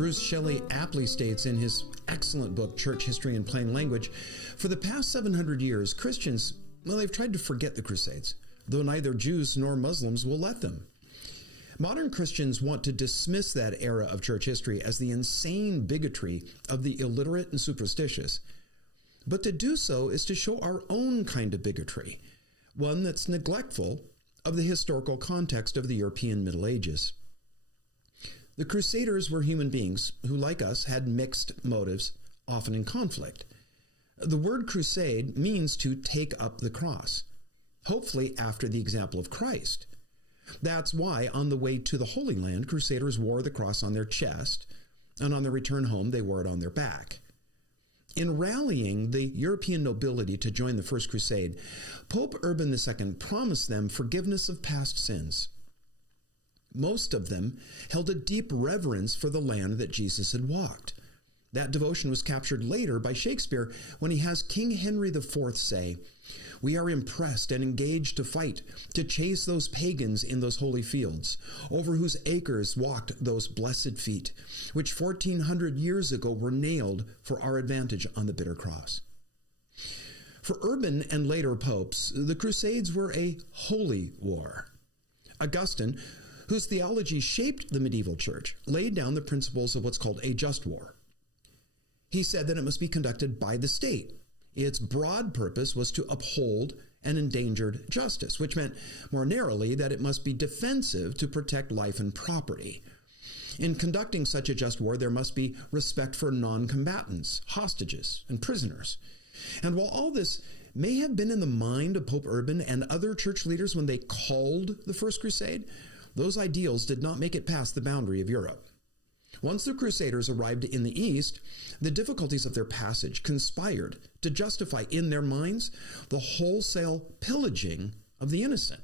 Bruce Shelley aptly states in his excellent book, Church History in Plain Language, for the past 700 years, Christians, they've tried to forget the Crusades, though neither Jews nor Muslims will let them. Modern Christians want to dismiss that era of church history as the insane bigotry of the illiterate and superstitious. But to do so is to show our own kind of bigotry, one that's neglectful of the historical context of the European Middle Ages. The Crusaders were human beings who, like us, had mixed motives, often in conflict. The word crusade means to take up the cross, hopefully after the example of Christ. That's why on the way to the Holy Land, Crusaders wore the cross on their chest, and on their return home, they wore it on their back. In rallying the European nobility to join the First Crusade, Pope Urban II promised them forgiveness of past sins. Most of them held a deep reverence for the land that Jesus had walked. That devotion was captured later by Shakespeare when he has King Henry IV say, "We are impressed and engaged to fight, to chase those pagans in those holy fields, over whose acres walked those blessed feet, which 1400 years ago were nailed for our advantage on the bitter cross." For Urban and later popes, the Crusades were a holy war. Augustine, whose theology shaped the medieval church, laid down the principles of what's called a just war. He said that it must be conducted by the state. Its broad purpose was to uphold an endangered justice, which meant more narrowly that it must be defensive to protect life and property. In conducting such a just war, there must be respect for non-combatants, hostages, and prisoners. And while all this may have been in the mind of Pope Urban and other church leaders when they called the First Crusade, those ideals did not make it past the boundary of Europe. Once the Crusaders arrived in the East, the difficulties of their passage conspired to justify in their minds the wholesale pillaging of the innocent.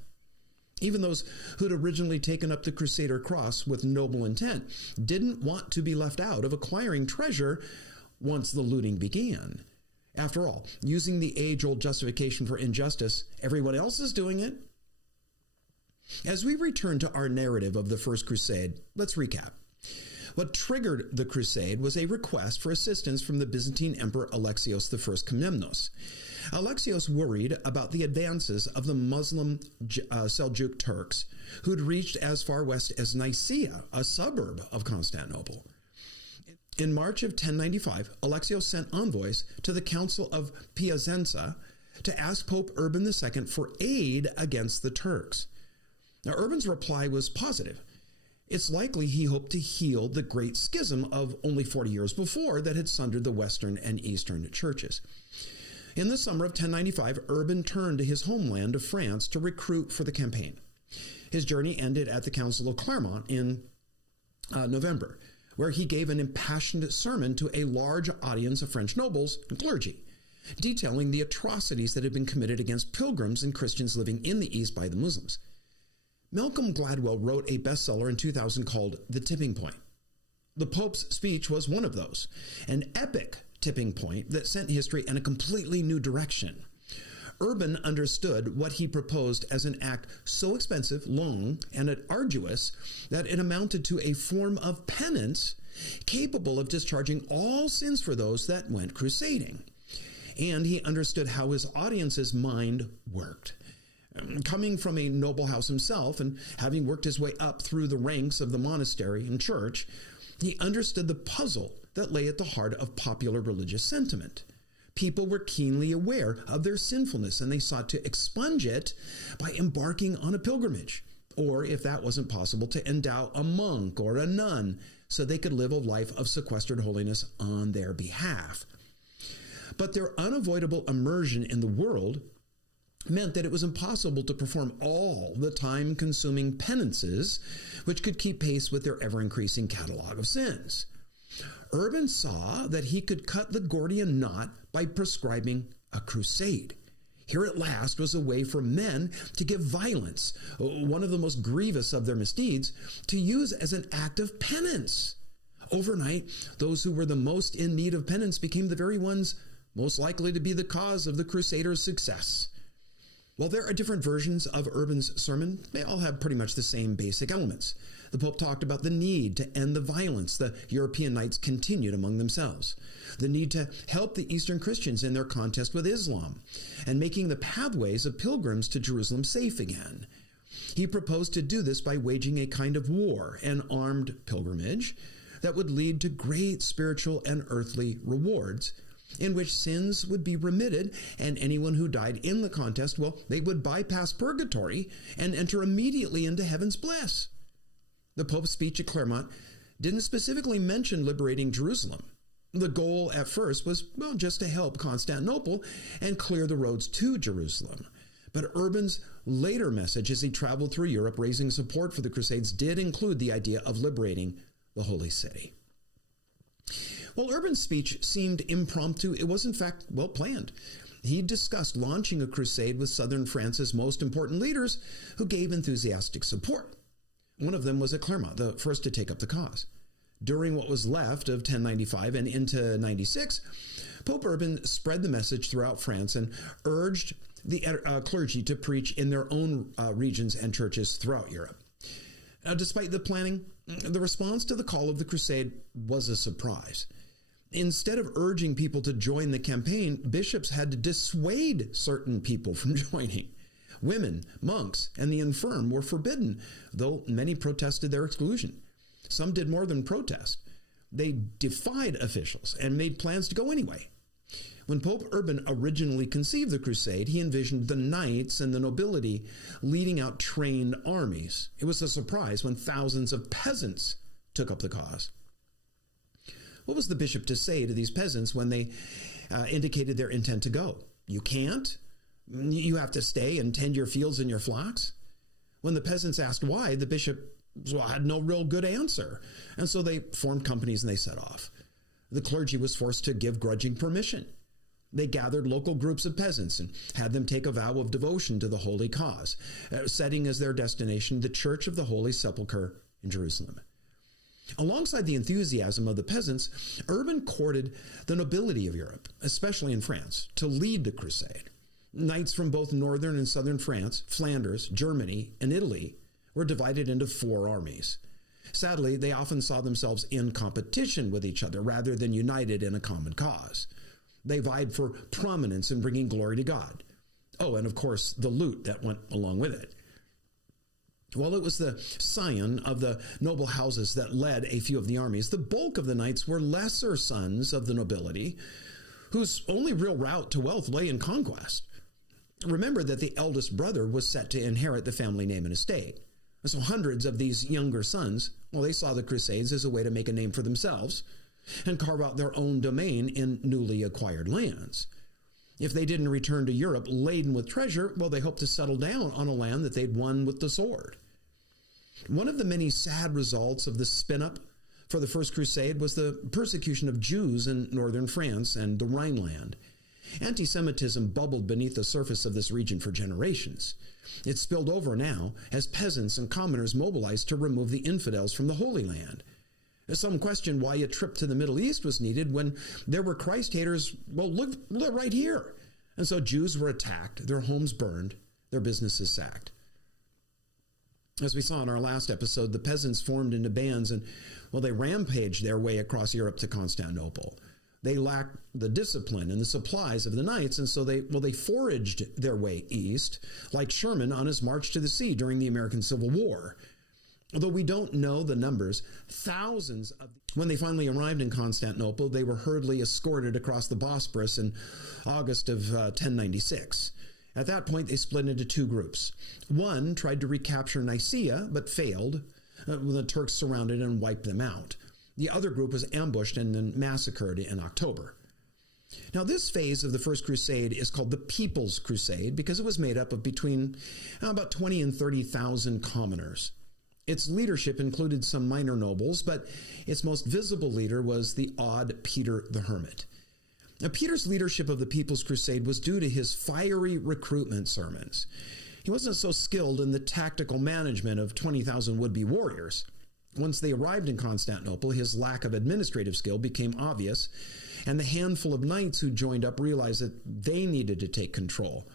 Even those who'd originally taken up the Crusader cross with noble intent didn't want to be left out of acquiring treasure once the looting began. After all, using the age-old justification for injustice, everyone else is doing it. As we return to our narrative of the First Crusade, let's recap. What triggered the crusade was a request for assistance from the Byzantine Emperor Alexios I Komnenos. Alexios worried about the advances of the Muslim Seljuk Turks, who'd reached as far west as Nicaea, a suburb of Constantinople. In March of 1095, Alexios sent envoys to the Council of Piacenza to ask Pope Urban II for aid against the Turks. Now, Urban's reply was positive. It's likely he hoped to heal the great schism of only 40 years before that had sundered the Western and Eastern churches. In the summer of 1095, Urban turned to his homeland of France to recruit for the campaign. His journey ended at the Council of Clermont in November, where he gave an impassioned sermon to a large audience of French nobles and clergy, detailing the atrocities that had been committed against pilgrims and Christians living in the East by the Muslims. Malcolm Gladwell wrote a bestseller in 2000 called The Tipping Point. The Pope's speech was one of those, an epic tipping point that sent history in a completely new direction. Urban understood what he proposed as an act so expensive, long, and arduous that it amounted to a form of penance capable of discharging all sins for those that went crusading. And he understood how his audience's mind worked. Coming from a noble house himself and having worked his way up through the ranks of the monastery and church, he understood the puzzle that lay at the heart of popular religious sentiment. People were keenly aware of their sinfulness, and they sought to expunge it by embarking on a pilgrimage, or if that wasn't possible, to endow a monk or a nun so they could live a life of sequestered holiness on their behalf. But their unavoidable immersion in the world meant that it was impossible to perform all the time-consuming penances which could keep pace with their ever-increasing catalog of sins. Urban saw that he could cut the Gordian knot by prescribing a crusade. Here at last was a way for men to give violence, one of the most grievous of their misdeeds, to use as an act of penance. Overnight, those who were the most in need of penance became the very ones most likely to be the cause of the Crusaders' success. While there are different versions of Urban's sermon, they all have pretty much the same basic elements. The Pope talked about the need to end the violence the European knights continued among themselves, the need to help the Eastern Christians in their contest with Islam, and making the pathways of pilgrims to Jerusalem safe again. He proposed to do this by waging a kind of war, an armed pilgrimage, that would lead to great spiritual and earthly rewards, in which sins would be remitted, and anyone who died in the contest, well, they would bypass purgatory and enter immediately into heaven's bliss. The Pope's speech at Clermont didn't specifically mention liberating Jerusalem. The goal at first was, well, just to help Constantinople and clear the roads to Jerusalem. But Urban's later message as he traveled through Europe raising support for the Crusades did include the idea of liberating the Holy City. While Urban's speech seemed impromptu, it was in fact well planned. He discussed launching a crusade with southern France's most important leaders who gave enthusiastic support. One of them was at Clermont, the first to take up the cause. During what was left of 1095 and into 96, Pope Urban spread the message throughout France and urged the clergy to preach in their own regions and churches throughout Europe. Now, despite the planning, the response to the call of the crusade was a surprise. Instead of urging people to join the campaign, bishops had to dissuade certain people from joining. Women, monks, and the infirm were forbidden, though many protested their exclusion. Some did more than protest. They defied officials and made plans to go anyway. When Pope Urban originally conceived the crusade, he envisioned the knights and the nobility leading out trained armies. It was a surprise when thousands of peasants took up the cause. What was the bishop to say to these peasants when they indicated their intent to go? You can't? You have to stay and tend your fields and your flocks? When the peasants asked why, the bishop had no real good answer. And so they formed companies and they set off. The clergy was forced to give grudging permission. They gathered local groups of peasants and had them take a vow of devotion to the holy cause, setting as their destination the Church of the Holy Sepulchre in Jerusalem. Alongside the enthusiasm of the peasants, Urban courted the nobility of Europe, especially in France, to lead the crusade. Knights from both northern and southern France, Flanders, Germany, and Italy were divided into 4 armies. Sadly, they often saw themselves in competition with each other rather than united in a common cause. They vied for prominence in bringing glory to God. Oh, and of course, the loot that went along with it. While it was the scion of the noble houses that led a few of the armies, the bulk of the knights were lesser sons of the nobility, whose only real route to wealth lay in conquest. Remember that the eldest brother was set to inherit the family name and estate. So hundreds of these younger sons, well, they saw the Crusades as a way to make a name for themselves and carve out their own domain in newly acquired lands. If they didn't return to Europe laden with treasure, well, they hoped to settle down on a land that they'd won with the sword. One of the many sad results of the spin-up for the First Crusade was the persecution of Jews in northern France and the Rhineland. Anti-Semitism bubbled beneath the surface of this region for generations. It spilled over now as peasants and commoners mobilized to remove the infidels from the Holy Land. Some question why a trip to the Middle East was needed when there were Christ haters, well, look right here. And so Jews were attacked, their homes burned, their businesses sacked. As we saw in our last episode, the peasants formed into bands and, well, they rampaged their way across Europe to Constantinople. They lacked the discipline and the supplies of the knights, and so they foraged their way east, like Sherman on his march to the sea during the American Civil War. Although we don't know the numbers, thousands of... When they finally arrived in Constantinople, they were hurriedly escorted across the Bosporus in August of 1096. At that point, they split into 2 groups. One tried to recapture Nicaea, but failed when the Turks surrounded and wiped them out. The other group was ambushed and then massacred in October. Now, this phase of the First Crusade is called the People's Crusade because it was made up of between about 20 and 30,000 commoners. Its leadership included some minor nobles, but its most visible leader was the odd Peter the Hermit. Now, Peter's leadership of the People's Crusade was due to his fiery recruitment sermons. He wasn't so skilled in the tactical management of 20,000 would-be warriors. Once they arrived in Constantinople, his lack of administrative skill became obvious, and the handful of knights who joined up realized that they needed to take control.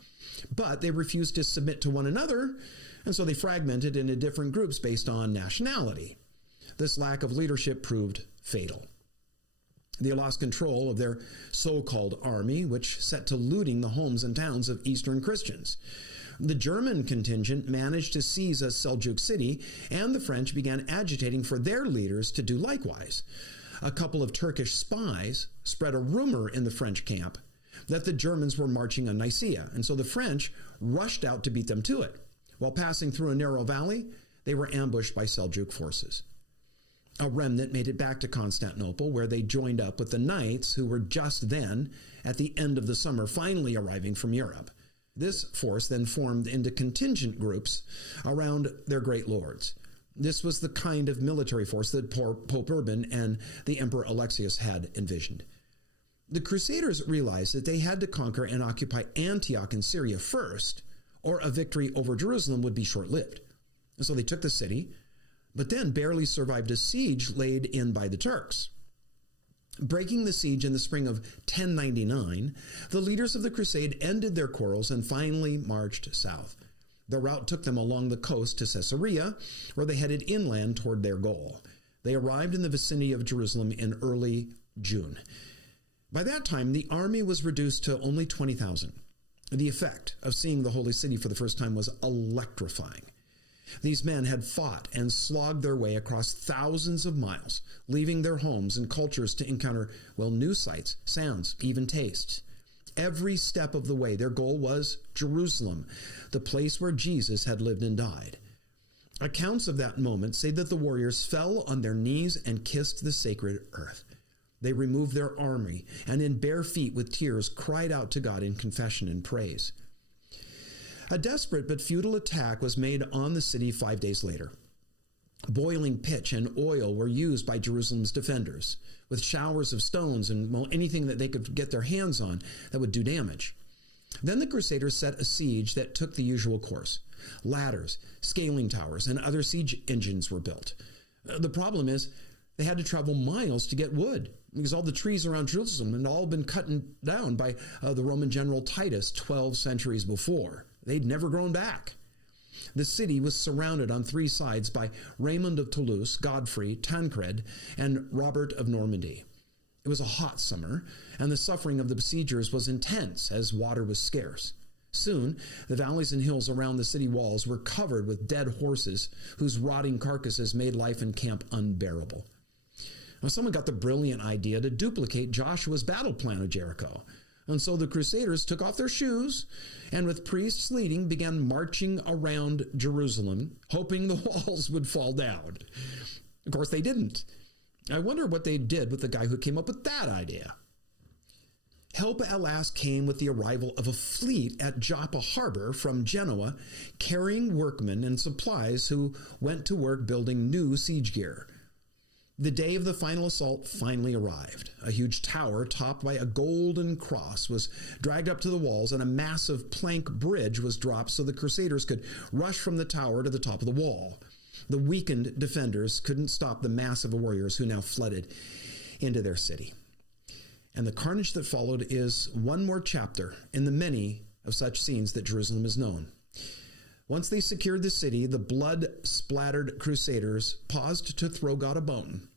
But they refused to submit to one another And so they fragmented into different groups based on nationality. This lack of leadership proved fatal. They lost control of their so-called army, which set to looting the homes and towns of Eastern Christians. The German contingent managed to seize a Seljuk city, and the French began agitating for their leaders to do likewise. A couple of Turkish spies spread a rumor in the French camp that the Germans were marching on Nicaea, and so the French rushed out to beat them to it. While passing through a narrow valley, they were ambushed by Seljuk forces. A remnant made it back to Constantinople, where they joined up with the knights who were just then, at the end of the summer, finally arriving from Europe. This force then formed into contingent groups around their great lords. This was the kind of military force that Pope Urban and the Emperor Alexius had envisioned. The Crusaders realized that they had to conquer and occupy Antioch in Syria first, or a victory over Jerusalem would be short-lived. And so they took the city, but then barely survived a siege laid in by the Turks. Breaking the siege in the spring of 1099, the leaders of the crusade ended their quarrels and finally marched south. The route took them along the coast to Caesarea, where they headed inland toward their goal. They arrived in the vicinity of Jerusalem in early June. By that time, the army was reduced to only 20,000. The effect of seeing the holy city for the first time was electrifying. These men had fought and slogged their way across thousands of miles, leaving their homes and cultures to encounter, new sights, sounds, even tastes. Every step of the way, their goal was Jerusalem, the place where Jesus had lived and died. Accounts of that moment say that the warriors fell on their knees and kissed the sacred earth. They removed their army and in bare feet with tears cried out to God in confession and praise. A desperate but futile attack was made on the city 5 days later. Boiling pitch and oil were used by Jerusalem's defenders, with showers of stones and anything that they could get their hands on that would do damage. Then the Crusaders set a siege that took the usual course. Ladders, scaling towers, and other siege engines were built. The problem is they had to travel miles to get wood, because all the trees around Jerusalem had all been cut down by the Roman general Titus 12 centuries before. They'd never grown back. The city was surrounded on 3 sides by Raymond of Toulouse, Godfrey, Tancred, and Robert of Normandy. It was a hot summer, and the suffering of the besiegers was intense as water was scarce. Soon, the valleys and hills around the city walls were covered with dead horses whose rotting carcasses made life in camp unbearable. Now, someone got the brilliant idea to duplicate Joshua's battle plan of Jericho. And so the Crusaders took off their shoes and with priests leading began marching around Jerusalem, hoping the walls would fall down. Of course, they didn't. I wonder what they did with the guy who came up with that idea. Help at last came with the arrival of a fleet at Joppa Harbor from Genoa, carrying workmen and supplies who went to work building new siege gear. The day of the final assault finally arrived. A huge tower topped by a golden cross was dragged up to the walls, and a massive plank bridge was dropped so the Crusaders could rush from the tower to the top of the wall. The weakened defenders couldn't stop the mass of warriors who now flooded into their city. And the carnage that followed is one more chapter in the many of such scenes that Jerusalem is known. Once they secured the city, the blood-splattered Crusaders paused to throw God a bone.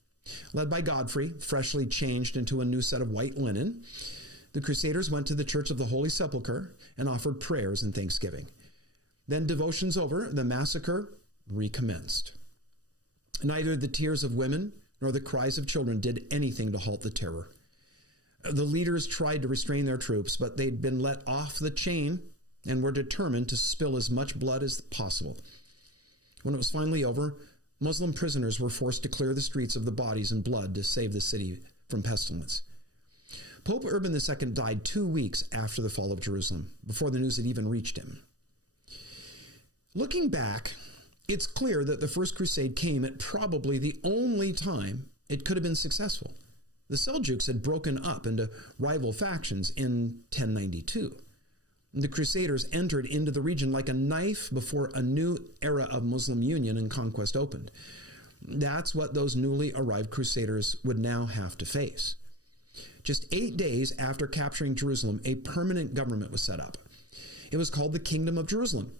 Led by Godfrey, freshly changed into a new set of white linen, the Crusaders went to the Church of the Holy Sepulchre and offered prayers and thanksgiving. Then, devotions over, the massacre recommenced. Neither the tears of women nor the cries of children did anything to halt the terror. The leaders tried to restrain their troops, but they'd been let off the chain and were determined to spill as much blood as possible. When it was finally over, Muslim prisoners were forced to clear the streets of the bodies and blood to save the city from pestilence. Pope Urban II died 2 weeks after the fall of Jerusalem, before the news had even reached him. Looking back, it's clear that the First Crusade came at probably the only time it could have been successful. The Seljuks had broken up into rival factions in 1092. The Crusaders entered into the region like a knife before a new era of Muslim union and conquest opened. That's what those newly arrived Crusaders would now have to face. Just 8 days after capturing Jerusalem, a permanent government was set up. It was called the Kingdom of Jerusalem.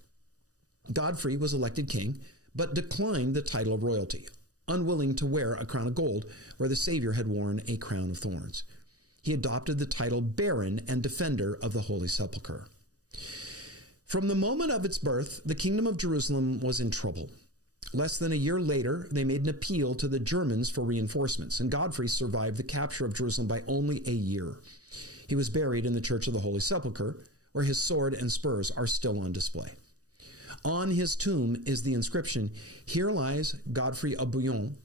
Godfrey was elected king, but declined the title of royalty, unwilling to wear a crown of gold where the Savior had worn a crown of thorns. He adopted the title Baron and Defender of the Holy Sepulchre. From the moment of its birth, the kingdom of Jerusalem was in trouble. Less than a year later, they made an appeal to the Germans for reinforcements, and Godfrey survived the capture of Jerusalem by only a year. He was buried in the Church of the Holy Sepulchre, where his sword and spurs are still on display. On his tomb is the inscription, "Here lies Godfrey of Bouillon,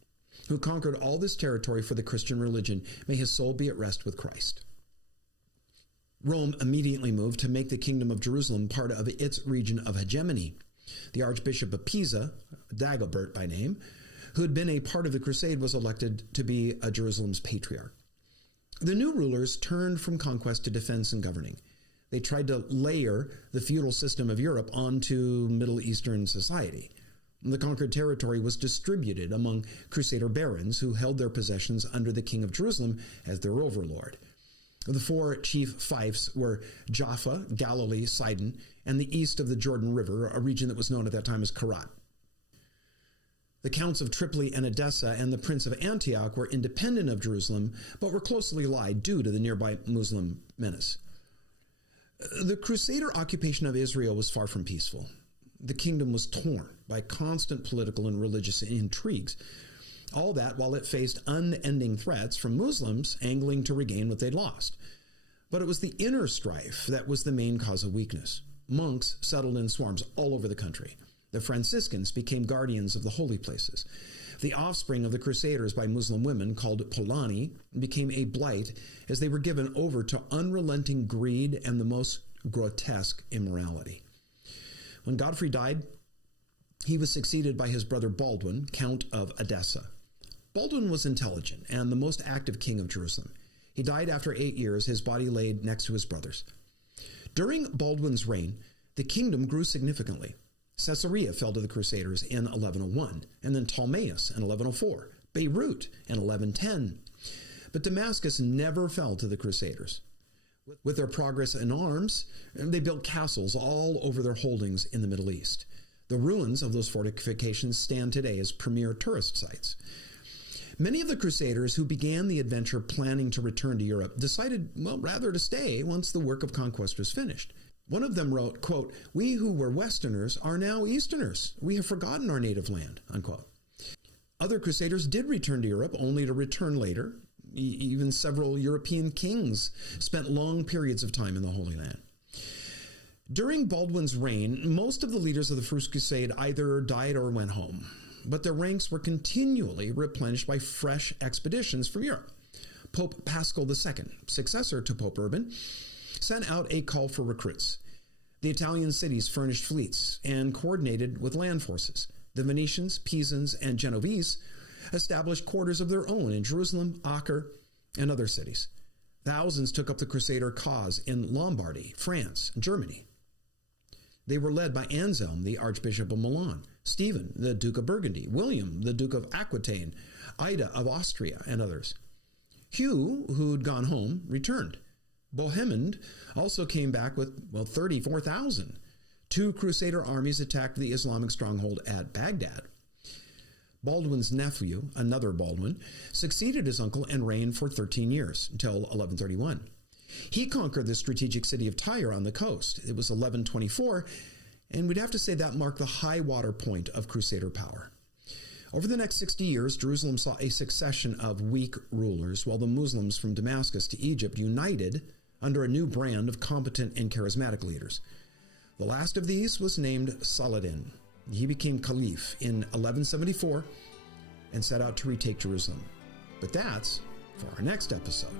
who conquered all this territory for the Christian religion. May his soul be at rest with Christ." Rome immediately moved to make the kingdom of Jerusalem part of its region of hegemony. The Archbishop of Pisa, Dagobert by name, who had been a part of the Crusade, was elected to be Jerusalem's patriarch. The new rulers turned from conquest to defense and governing. They tried to layer the feudal system of Europe onto Middle Eastern society. The conquered territory was distributed among Crusader barons who held their possessions under the king of Jerusalem as their overlord. The four chief fiefs were Jaffa, Galilee, Sidon, and the east of the Jordan River, a region that was known at that time as Karat. The counts of Tripoli and Edessa and the prince of Antioch were independent of Jerusalem, but were closely allied due to the nearby Muslim menace. The Crusader occupation of Israel was far from peaceful. The kingdom was torn by constant political and religious intrigues. All that while it faced unending threats from Muslims angling to regain what they'd lost. But it was the inner strife that was the main cause of weakness. Monks settled in swarms all over the country. The Franciscans became guardians of the holy places. The offspring of the Crusaders by Muslim women, called Polani, became a blight as they were given over to unrelenting greed and the most grotesque immorality. When Godfrey died, he was succeeded by his brother Baldwin, Count of Edessa. Baldwin was intelligent and the most active king of Jerusalem. He died after 8 years, his body laid next to his brother's. During Baldwin's reign, the kingdom grew significantly. Caesarea fell to the Crusaders in 1101, and then Ptolemais in 1104, Beirut in 1110. But Damascus never fell to the Crusaders. With their progress in arms, they built castles all over their holdings in the Middle East. The ruins of those fortifications stand today as premier tourist sites. Many of the Crusaders who began the adventure planning to return to Europe decided, rather to stay once the work of conquest was finished. One of them wrote, quote, "We who were Westerners are now Easterners. We have forgotten our native land," unquote. Other Crusaders did return to Europe, only to return later. Even several European kings spent long periods of time in the Holy Land. During Baldwin's reign, most of the leaders of the First Crusade either died or went home, but their ranks were continually replenished by fresh expeditions from Europe. Pope Paschal II, successor to Pope Urban, sent out a call for recruits. The Italian cities furnished fleets and coordinated with land forces. The Venetians, Pisans, and Genovese established quarters of their own in Jerusalem, Acre, and other cities. Thousands took up the Crusader cause in Lombardy, France, and Germany. They were led by Anselm, the Archbishop of Milan, Stephen, the Duke of Burgundy, William, the Duke of Aquitaine, Ida of Austria, and others. Hugh, who'd gone home, returned. Bohemond also came back with, 34,000. 2 Crusader armies attacked the Islamic stronghold at Baghdad. Baldwin's nephew, another Baldwin, succeeded his uncle and reigned for 13 years, until 1131. He conquered the strategic city of Tyre on the coast. It was 1124, and we'd have to say that marked the high water point of Crusader power. Over the next 60 years, Jerusalem saw a succession of weak rulers, while the Muslims from Damascus to Egypt united under a new brand of competent and charismatic leaders. The last of these was named Saladin. He became caliph in 1174 and set out to retake Jerusalem. But that's for our next episode.